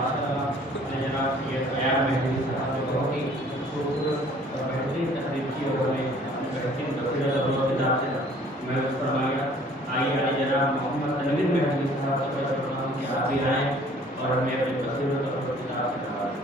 ماشاء اللہ جناب یہ قیام مہدی صاحب نے بہت ہی خوبصورت اور بہترین تقریر کی اور ہمیں اپنی بہترین تقریر سے محفوظ فرمایا. آئیے علی جناب محمد تنویر مہدی صاحب کی حاضر آئیں اور ہمیں اپنی بصیرت اور کتاب سے نوازیں.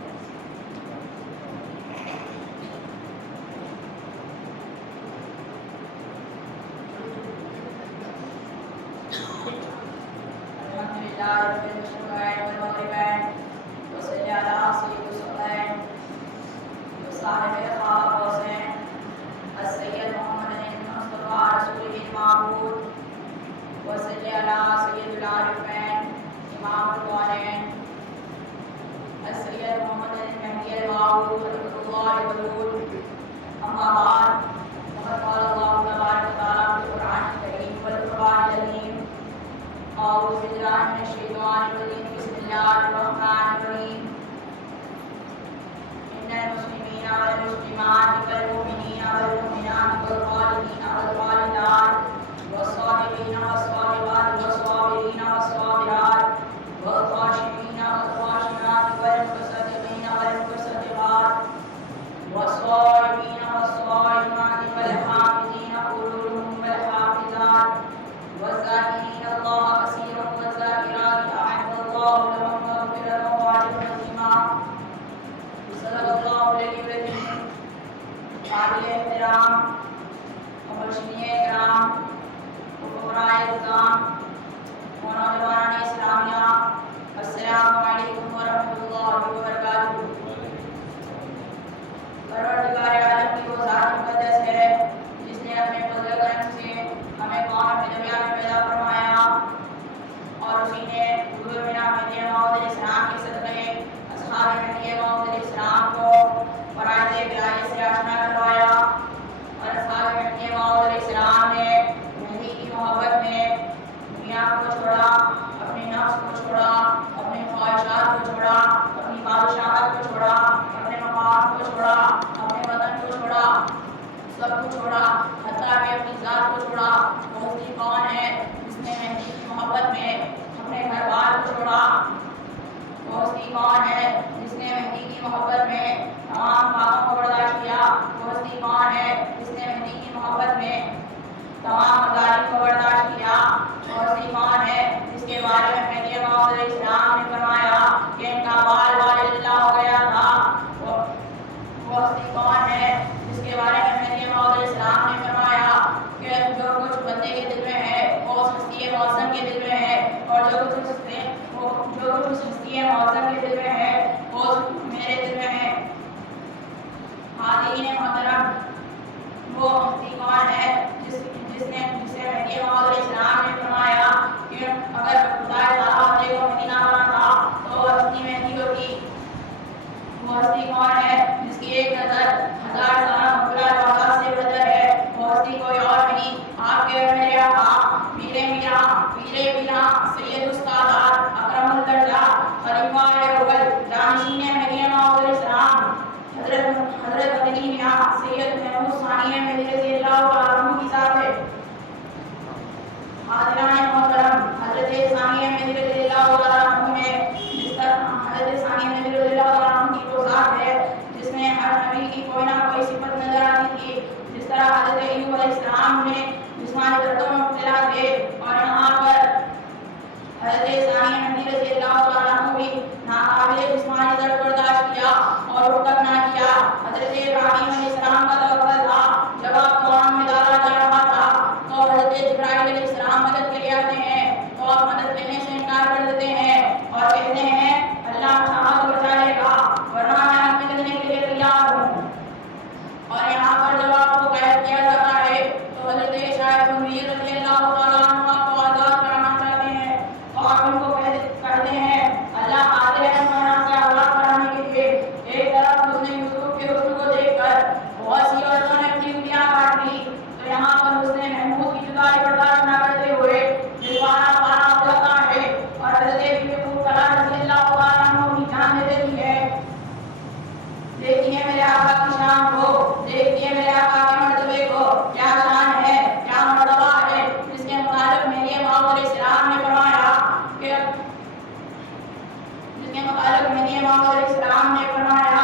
جس کے متعلق مہدی موعود علیہ السلام نے فرمایا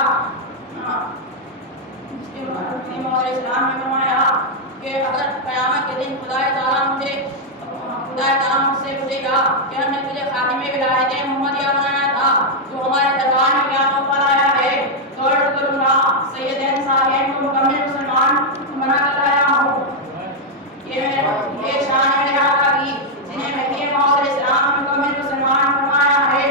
کہ اگر قیامت کے دن خدا تعالیٰ مجھ سے پوچھے گا کہ ہم نے تجھے خاتم ولایت محمدیہ بنایا تھا تو ہمارے دربار میں کیا تحفہ لایا ہے، تو عرض کروں گا سیدین صالحین کو مکمل مسلمان بنا کر لایا ہوں۔ یہ شان ہے میرے آقا کی جنہیں مہدی موعود علیہ السلام نے مکمل مسلمان فرمایا ہے۔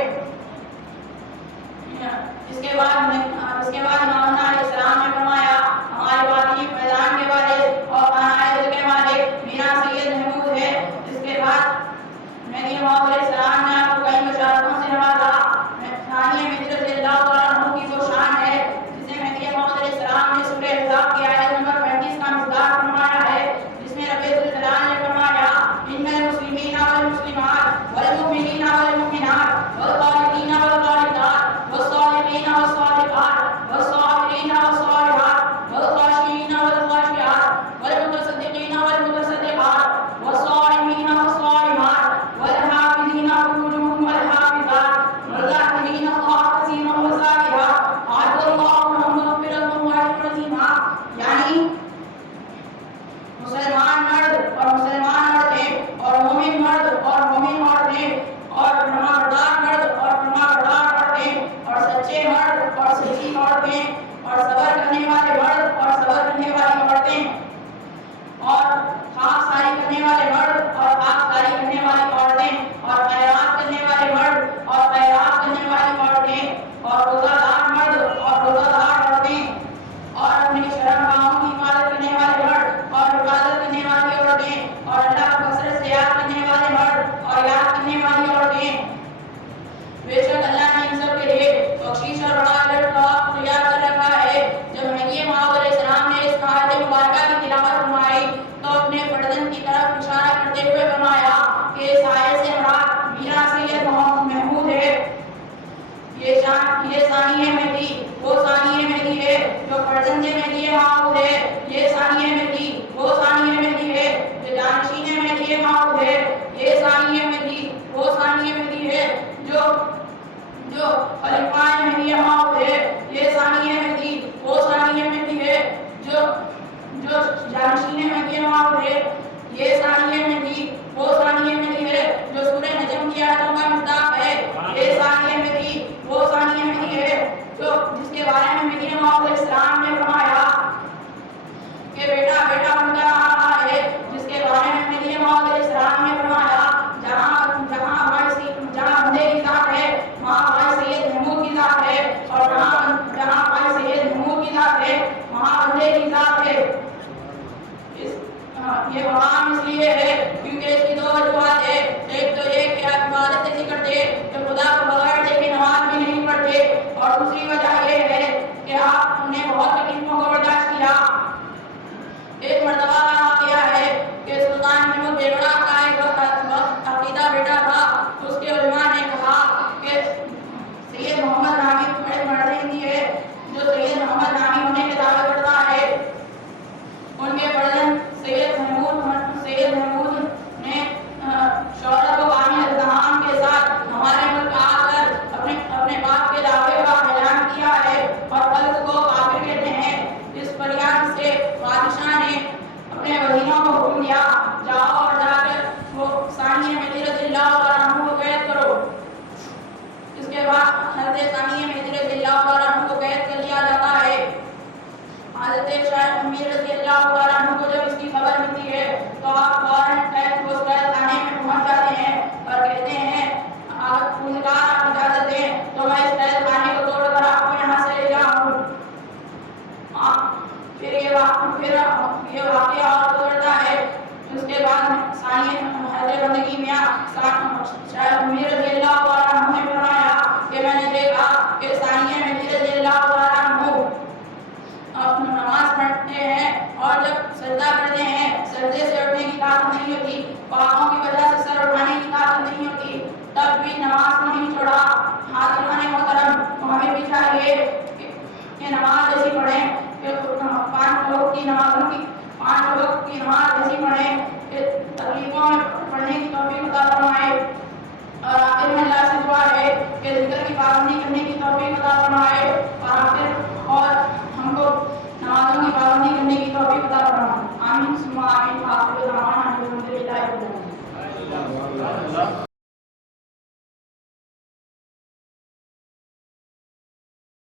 اس کے بعد امام علیہ السلام نے فرمایا ہمارے باطنی فیضان کے بارے اور خانہ دل کے مالک میرا سید محمود ہے۔ اس کے بعد مہدی موعود علیہ السلام نے آپ کو کئی بشارتوں سے نوازا۔ ثانیہ مہدی رضی اللہ تعالیٰ عنہ کی وہ شان ہے جسے مہدی موعود علیہ السلام نے سورہ احزاب کی آیت نمبر 35 کا مصداق فرمایا ہے، جس میں رب الجلال نے فرمایا ان المسلمین والمسلمات والمؤمنین والمؤمنات والقانتین والقانتات والصادقین والصادقات والصابرین والصابرات والخاشعین والخاشعات والمتصدقین والمتصدقات والصائمین والصائمات والحافظین فروجهم والحافظات والذاکرین اللہ کثیرا والذاکرات اعد اللہ لهم مغفرۃ واجرا عظیما۔ یعنی مسلمان مرد اور مسلمان عورتیں اور مومن مرد اور مومن عورتیں اور فرمانبردار مرد اور فرمانبردار عورتیں اور سچے مرد اور سچی عورتیں اور صبر کرنے والے مرد اور صبر کرنے والی عورتیں اور خاک ساری کرنے والے مرد اور خاک ساری کرنے والی عورتیں اور خیرات کرنے والے مرد اور خیرات کرنے والی عورتیں اور روزہ دار مرد اور روزہ دار عورتیں اور اپنی شرمگاہوں کی حفاظت کرنے والے مرد اور حفاظت کرنے والی عورتیں اور اللہ کو کثرت سے یاد کرنے والے مرد اور یاد کرنے والی عورتیں، بے شک اللہ نے ان سب کے لیے بخشش اور بڑا اجر تیار کر رکھا ہے۔ جب مہدی موعود علیہ السلام نے اس آیت مبارکہ کی تلاوت فرمائی تو اپنے فرزند کی طرف اشارہ کرتے ہوئے فرمایا کہ اس آیت سے مراد میرا سید محمود ہے۔ یہ ثانی مہدی وہ ثانی مہدی ہے جو فرزند مہدی موعود ہے۔ یہ ثانی مہدی وہ ثانی مہدی ہے جو جانشین مہدی موعود ہے۔ یہ ثانی مہدی وہ ثانی مہدی ہے جو خلیفہ مہدی موعود ہے۔ یہ ثانی مہدی وہ ثانی مہدی ہے جو جانشین مہدی موعود ہے۔ یہ ثانی مہدی وہ ثانی مہدی ہے جو سورہ نجم کی آیتوں کا مصداق ہے۔ یہ ثانی مہدی وہ ثانی مہدی ہے جو جس کے بارے میں مہدی موعود علیہ السلام نے فرمایا کہ بیٹا بیٹا بن کر آ رہا ہے، جس کے بارے میں مہدی موعود علیہ السلام نے فرمایا جہاں بندے کی ذات ہے وہاں بھائی سید محمود کی ذات ہے، اور جہاں بھائی سید محمود کی ذات ہے وہاں بندے کی ذات ہے۔ یہ مقام اس لیے ہے کیونکہ اس کی دو وجوہات ہے۔ ایک تو یہ کہ آپ عبادت نہیں کرتے کہ خدا کو بغیر دیکھے نماز بھی نہیں پڑھتے، اور دوسری وجہ یہ ہے کہ آپ نے بہت تکلیفوں کو برداشت کیا۔ ایک مرتبہ کا واقعہ ہے کہ سلطان محمود بیگڑا کا ایک وقت عقیدہ بیٹا تھا، اس کے علماء نے کہا کہ سید محمد نامی ایک مرد ہندی ہے جو سید محمد نامی ہونے کے دعوے کرتا ہے۔ ان کے فرزند سید محمود نے شہرت و عامی الزام کے ساتھ ہمارے ملک آ کر اپنے باپ کے دعوے کا اعلان کیا ہے اور خلق کو کافر کہتے ہیں۔ اس فریاد سے بادشاہ نے اپنے وزیروں کو حکم دیا جاؤ اور جا کر وہ ثانی مہدی رضی اللہ عنہ کو قید کرو۔ اس کے بعد حضرت ثانی مہدی رضی اللہ عنہ کو قید کر لیا جاتا ہے۔ حضرت شیخ امیر رضی اللہ عنہ کو جب اس کی خبر ملتی ہے تو آپ فوراً قید خانے میں پہنچ جاتے ہیں اور کہتے ہیں پوزگار آپ اجازت دیں تو میں اس قید خانے کو توڑ کر آپ کو یہاں سے لے جاؤں۔ پھر یہ واقعہ اور گزرتا ہے۔ اس کے بعد ثانی حضرت بندگی میاں شیخ امیر رضی اللہ عنہ نے فرمایا کہ میں نے دیکھا آمین